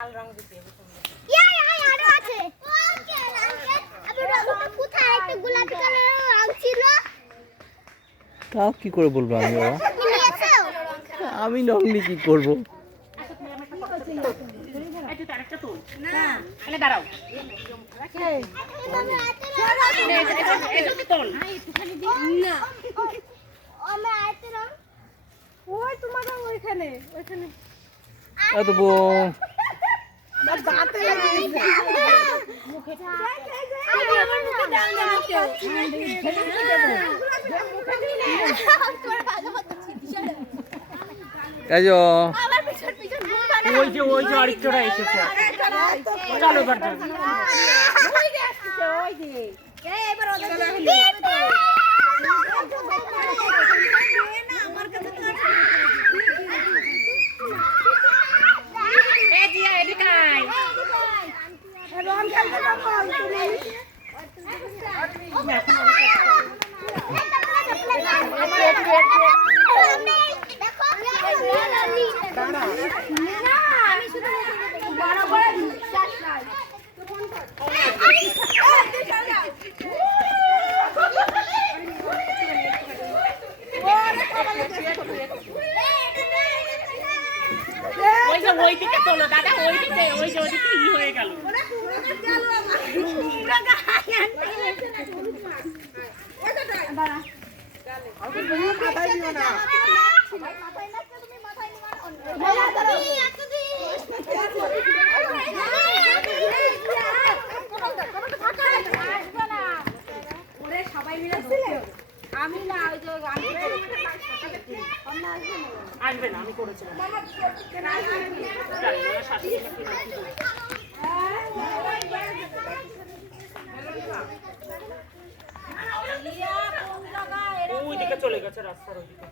লাল রং দিতে হবে সুন্দর। আরো আছে। ওকে আঙ্কেল আবার কোথায় একটা গোলাপি কালারের রং ছিল? তাও কি করে বলবো আমি বাবা? নিয়েছো? আমি রং নিয়ে কি করবো? না এখানে দাঁড়াও। না আমরা আইতে রং ওই তোমার রং ওইখানে ওইখানে। এত বউ দাঁতে লাগিয়েছে। মুখে আমি আমার মুখে দাও না কেউ এই যে আবার পিছন পিছন ঘুর বানা ওই যে আরেকটা এসেছে। চলো এবার যাও। ওই যে আসছে ওই যে এবার ওদের না আমার কাছে তো এ জিয়া এদিকে আয়। রং খেলতে পারবো তুমি ওই যে ওইদিকে তোলো দাদা, ওইদিকে ওই যে ওইদিকে ই হয়ে গেল। আমি না ওই যে আসবে না, আমি করেছিলাম। ওইদিকে চলে গেছে রাস্তার ওইদিকে।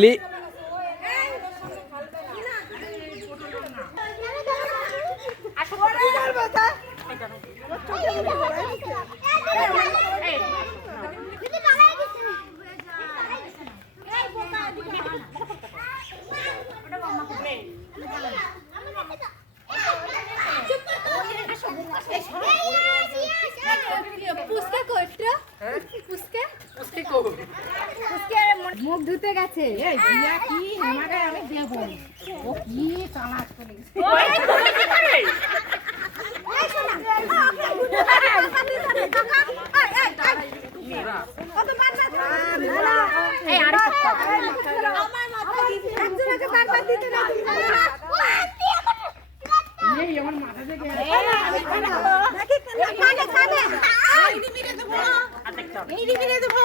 লি মুখ ধুতে গেছে কি আমাকে আমি দেবো। ও কি চালাক করে গেছে। এই আরে আমার মাথা একজনকে বারবার দিতে না এই আমার মাথা থেকে দেখি কানে কানে এই দিবিরে দেবো আচ্ছা এই দিবিরে দেবো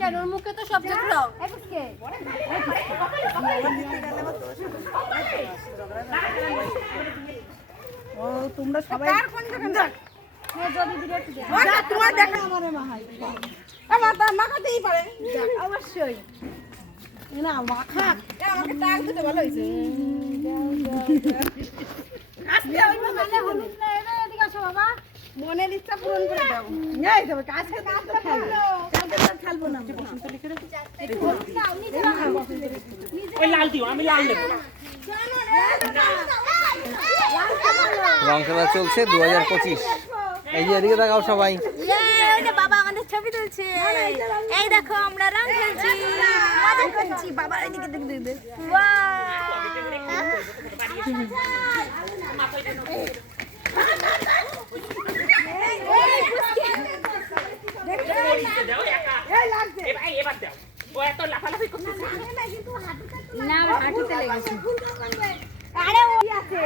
কেন ওর মুখে তো সব জায়গায় রং ও তোমরা সবাই তোমার দেখা আমার মাহাই আমার তা মাখাতেই পারে। অবশ্যই না মাখা আমাকে টাক দিতে ভালো হয়েছে আজকে ওই মানে হলুদ না এদিকে আসো বাবা মনের ইচ্ছা পূরণ করে দাও। এই যাবে আজকে তো খেলবো, কালকে তো খেলবো না। বসন্ত লিখে রেখে ওই লাল দিও, আমি লাল নেব। রং খেলা চলছে 2025। এই যে এদিকে দেখাও সবাই। ওই যে বাবা আমাদের ছবি তুলছে এই দেখো আমরা রং খেলছি মজা করছি বাবা এদিকে দেখবে এবার দাও। ও এত লাফালাফি করছে। না হাঁটুতে লেগেছে আরে ওই আছে